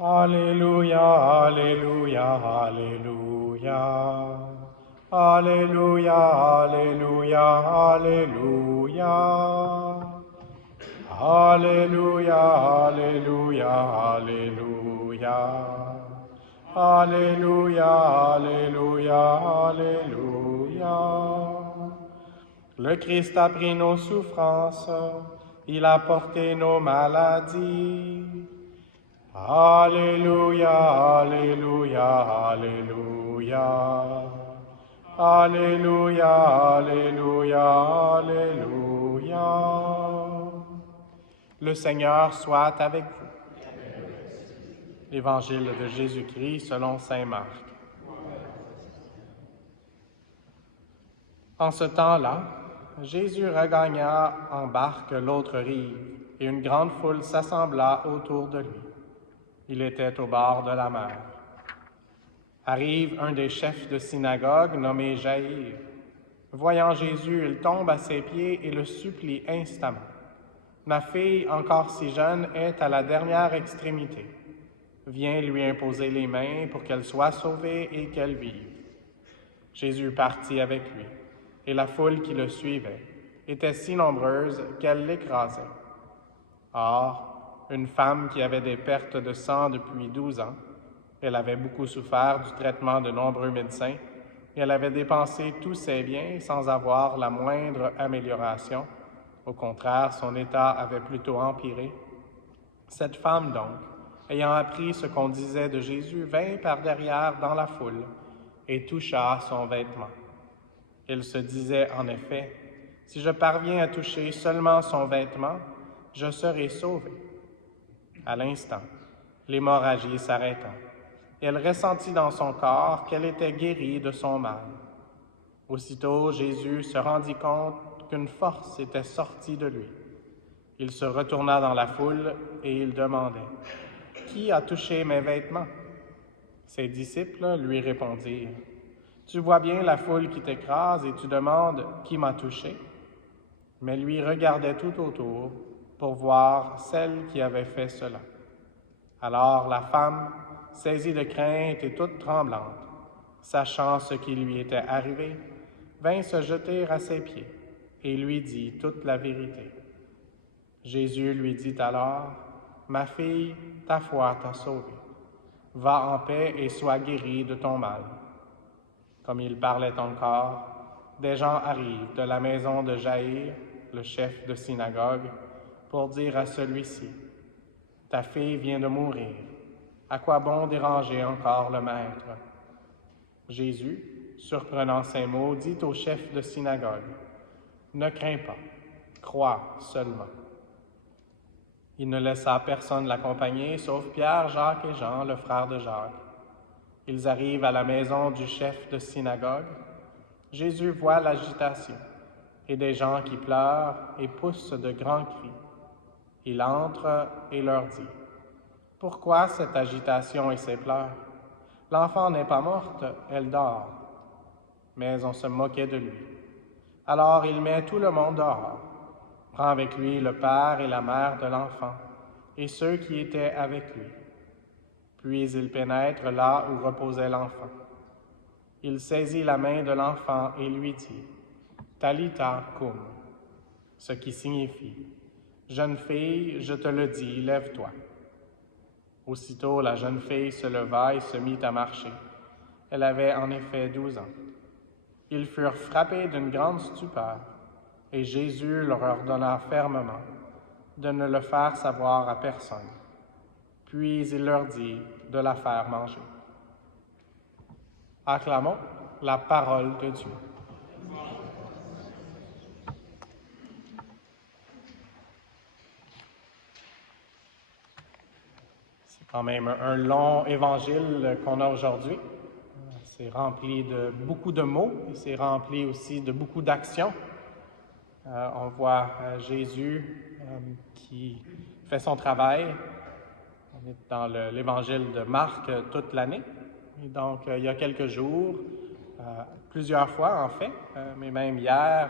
Alléluia, Alléluia, Alléluia. Alléluia, Alléluia, Alléluia. Alléluia, Alléluia, Alléluia. Alléluia, Alléluia, Alléluia. Le Christ a pris nos souffrances, il a porté nos maladies. Alléluia, Alléluia, Alléluia. Alléluia, Alléluia, Alléluia. Le Seigneur soit avec vous. Évangile de Jésus-Christ selon saint Marc. En ce temps-là, Jésus regagna en barque l'autre rive, et une grande foule s'assembla autour de lui. Il était au bord de la mer. Arrive un des chefs de synagogue nommé Jaïr. Voyant Jésus, il tombe à ses pieds et le supplie instamment. « Ma fille, encore si jeune, est à la dernière extrémité. Viens lui imposer les mains pour qu'elle soit sauvée et qu'elle vive. » Jésus partit avec lui, et la foule qui le suivait était si nombreuse qu'elle l'écrasait. Or, une femme qui avait des pertes de sang depuis 12 ans, elle avait beaucoup souffert du traitement de nombreux médecins, et elle avait dépensé tous ses biens sans avoir la moindre amélioration. Au contraire, son état avait plutôt empiré. Cette femme donc, ayant appris ce qu'on disait de Jésus, vint par derrière dans la foule et toucha son vêtement. Elle se disait en effet, « Si je parviens à toucher seulement son vêtement, je serai sauvée. » À l'instant, l'hémorragie s'arrêta. Elle ressentit dans son corps qu'elle était guérie de son mal. Aussitôt, Jésus se rendit compte qu'une force était sortie de lui. Il se retourna dans la foule et il demandait, « Qui a touché mes vêtements? » Ses disciples lui répondirent, « Tu vois bien la foule qui t'écrase et tu demandes, « Qui m'a touché? » Mais lui regardait tout autour pour voir celle qui avait fait cela. Alors la femme, saisie de crainte et toute tremblante, sachant ce qui lui était arrivé, vint se jeter à ses pieds et lui dit toute la vérité. Jésus lui dit alors, « Ma fille, ta foi t'a sauvée. Va en paix et sois guérie de ton mal. » Comme il parlait encore, des gens arrivent de la maison de Jaïr, le chef de synagogue, pour dire à celui-ci, « Ta fille vient de mourir. À quoi bon déranger encore le Maître? » Jésus, surprenant ces mots, dit au chef de synagogue, « Ne crains pas, crois seulement. » Il ne laissa personne l'accompagner, sauf Pierre, Jacques et Jean, le frère de Jacques. Ils arrivent à la maison du chef de synagogue. Jésus voit l'agitation et des gens qui pleurent et poussent de grands cris. Il entre et leur dit, « Pourquoi cette agitation et ces pleurs? L'enfant n'est pas morte, elle dort. » Mais on se moquait de lui. Alors il met tout le monde dehors, prend avec lui le père et la mère de l'enfant et ceux qui étaient avec lui. Puis il pénètre là où reposait l'enfant. Il saisit la main de l'enfant et lui dit, « Talitha cum », ce qui signifie, « Jeune fille, je te le dis, lève-toi. » Aussitôt la jeune fille se leva et se mit à marcher. Elle avait en effet 12 ans. Ils furent frappés d'une grande stupeur, et Jésus leur ordonna fermement de ne le faire savoir à personne. Puis il leur dit de la faire manger. Acclamons la parole de Dieu. C'est quand même un long évangile qu'on a aujourd'hui. C'est rempli de beaucoup de mots et c'est rempli aussi de beaucoup d'actions. On voit Jésus qui fait son travail. On est dans l'évangile de Marc toute l'année. Et donc, il y a quelques jours, plusieurs fois en fait, mais même hier,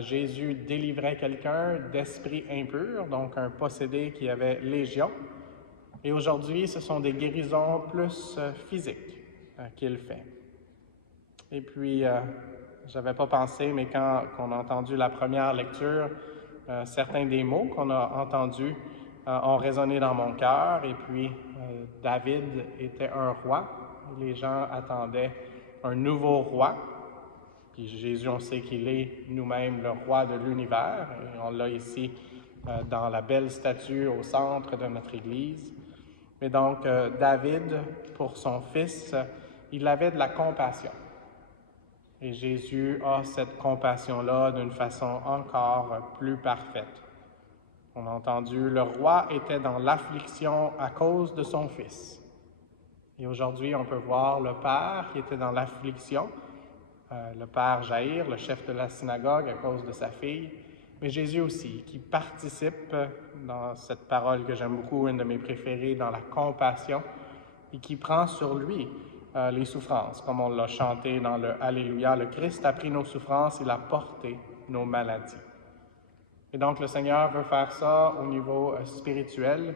Jésus délivrait quelqu'un d'esprit impur, donc un possédé qui avait légion. Et aujourd'hui, ce sont des guérisons plus physiques qu'il fait. Et puis, je n'avais pas pensé, mais quand on a entendu la première lecture, certains des mots qu'on a entendus ont résonné dans mon cœur. Et puis, David était un roi. Les gens attendaient un nouveau roi. Puis Jésus, on sait qu'il est nous-mêmes le roi de l'univers. Et on l'a ici dans la belle statue au centre de notre Église. Mais donc, David, pour son fils, il avait de la compassion. Et Jésus a cette compassion-là d'une façon encore plus parfaite. On a entendu, le roi était dans l'affliction à cause de son fils. Et aujourd'hui, on peut voir le père qui était dans l'affliction, le père Jaïr, le chef de la synagogue à cause de sa fille, mais Jésus aussi, qui participe dans cette parole que j'aime beaucoup, une de mes préférées, dans la compassion, et qui prend sur lui les souffrances, comme on l'a chanté dans le Alléluia. Le Christ a pris nos souffrances, il a porté nos maladies. Et donc le Seigneur veut faire ça au niveau spirituel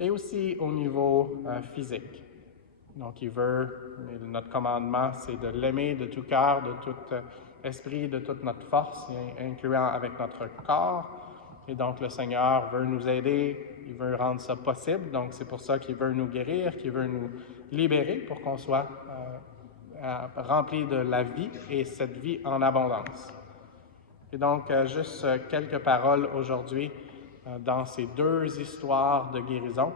et aussi au niveau physique. Donc il veut, notre commandement, c'est de l'aimer de tout cœur, de tout esprit, de toute notre force, incluant avec notre corps. Et donc le Seigneur veut nous aider, il veut rendre ça possible. Donc c'est pour ça qu'il veut nous guérir, qu'il veut nous libérer pour qu'on soit remplis de la vie et cette vie en abondance. Et donc juste quelques paroles aujourd'hui dans ces deux histoires de guérison.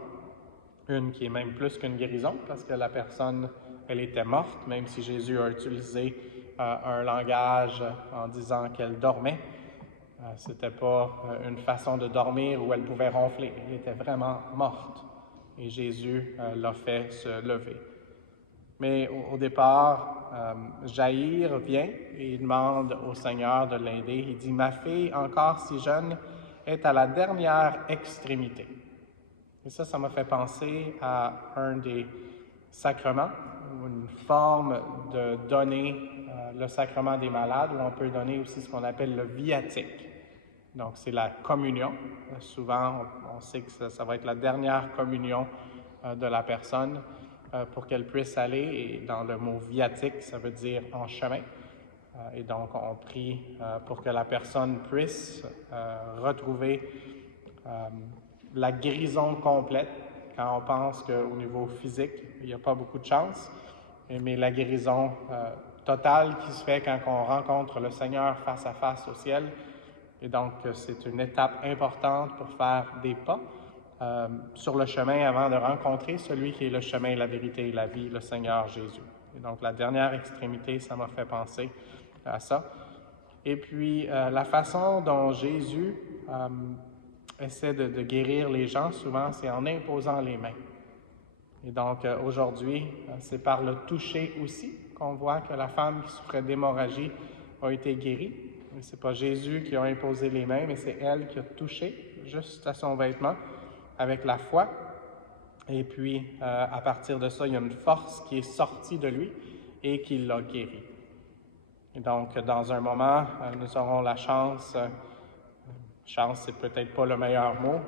Une qui est même plus qu'une guérison, parce que la personne, elle était morte, même si Jésus a utilisé un langage en disant qu'elle dormait. C'était pas une façon de dormir où elle pouvait ronfler. Elle était vraiment morte. Et Jésus l'a fait se lever. Mais au départ, Jaïr vient et il demande au Seigneur de l'aider. Il dit, « Ma fille, encore si jeune, est à la dernière extrémité. » Et ça m'a fait penser à un des sacrements, une forme de donner le sacrement des malades, où on peut donner aussi ce qu'on appelle le viatique. Donc, c'est la communion. Souvent, on sait que ça va être la dernière communion de la personne pour qu'elle puisse aller. Et dans le mot viatique, ça veut dire en chemin. Et donc, on prie pour que la personne puisse retrouver la guérison complète, quand on pense qu'au niveau physique, il n'y a pas beaucoup de chance, mais la guérison totale qui se fait quand on rencontre le Seigneur face à face au ciel. Et donc, c'est une étape importante pour faire des pas sur le chemin avant de rencontrer celui qui est le chemin, la vérité et la vie, le Seigneur Jésus. Et donc, la dernière extrémité, ça m'a fait penser à ça. Et puis, la façon dont Jésus essaie de guérir les gens, souvent, c'est en imposant les mains. Et donc, aujourd'hui, c'est par le toucher aussi qu'on voit que la femme qui souffrait d'hémorragie a été guérie. Ce n'est pas Jésus qui a imposé les mains, mais c'est elle qui a touché juste à son vêtement avec la foi. Et puis, à partir de ça, il y a une force qui est sortie de lui et qui l'a guéri. Et donc, dans un moment, nous aurons la chance, chance, c'est peut-être pas le meilleur mot,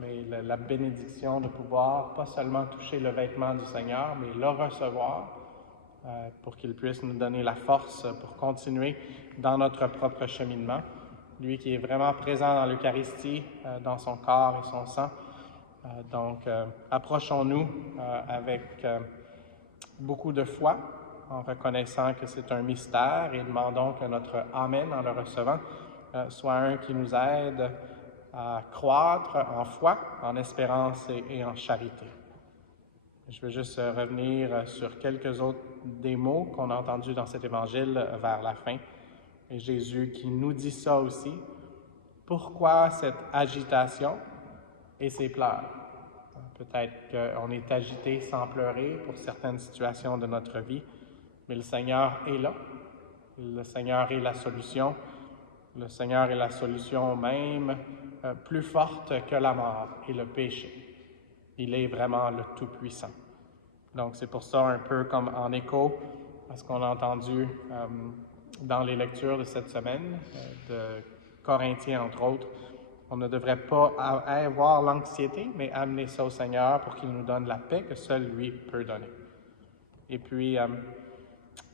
mais la bénédiction de pouvoir pas seulement toucher le vêtement du Seigneur, mais le recevoir pour qu'il puisse nous donner la force pour continuer dans notre propre cheminement. Lui qui est vraiment présent dans l'Eucharistie, dans son corps et son sang. Donc, approchons-nous avec beaucoup de foi, en reconnaissant que c'est un mystère et demandons que notre Amen en le recevant soit un qui nous aide à croître en foi, en espérance et en charité. Je veux juste revenir sur quelques autres des mots qu'on a entendus dans cet évangile vers la fin. Et Jésus qui nous dit ça aussi. Pourquoi cette agitation et ces pleurs? Peut-être qu'on est agité sans pleurer pour certaines situations de notre vie, mais le Seigneur est là. Le Seigneur est la solution. Le Seigneur est la solution même plus forte que la mort et le péché. Il est vraiment le Tout-Puissant. Donc, c'est pour ça, un peu comme en écho à ce qu'on a entendu dans les lectures de cette semaine, de Corinthiens, entre autres, On ne devrait pas avoir l'anxiété, mais amener ça au Seigneur pour qu'il nous donne la paix que seul lui peut donner. Et puis,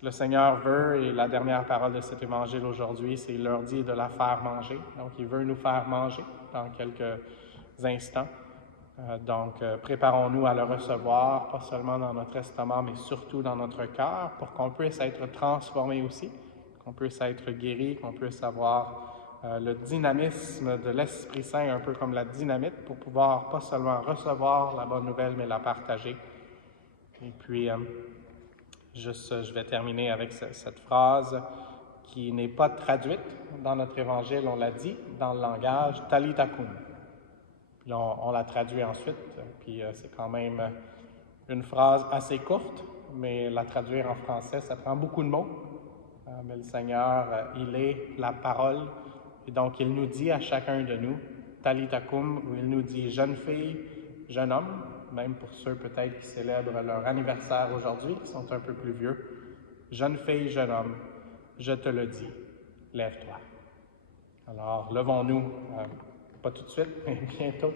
le Seigneur veut, et la dernière parole de cet évangile aujourd'hui, c'est « il leur dit de la faire manger ». Donc, il veut nous faire manger dans quelques instants. Donc, préparons-nous à le recevoir, pas seulement dans notre estomac, mais surtout dans notre cœur, pour qu'on puisse être transformé aussi, qu'on puisse être guéri, qu'on puisse avoir le dynamisme de l'Esprit Saint, un peu comme la dynamite, pour pouvoir pas seulement recevoir la bonne nouvelle, mais la partager. Et puis, je vais terminer avec cette phrase qui n'est pas traduite dans notre évangile, on l'a dit, dans le langage « Talitha koum ». Puis on la traduit ensuite, puis c'est quand même une phrase assez courte, mais la traduire en français, ça prend beaucoup de mots. Mais le Seigneur, il est la parole, et donc il nous dit à chacun de nous, Talitha koum, où il nous dit jeune fille, jeune homme, même pour ceux peut-être qui célèbrent leur anniversaire aujourd'hui, qui sont un peu plus vieux, jeune fille, jeune homme, je te le dis, lève-toi. Alors, levons-nous, pas tout de suite, mais bientôt,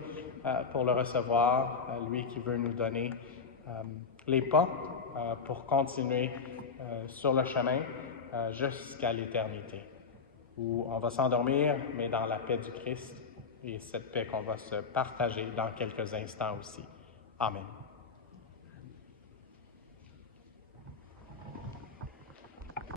pour le recevoir, lui qui veut nous donner les pas pour continuer sur le chemin jusqu'à l'éternité, où on va s'endormir, mais dans la paix du Christ, et cette paix qu'on va se partager dans quelques instants aussi. Amen.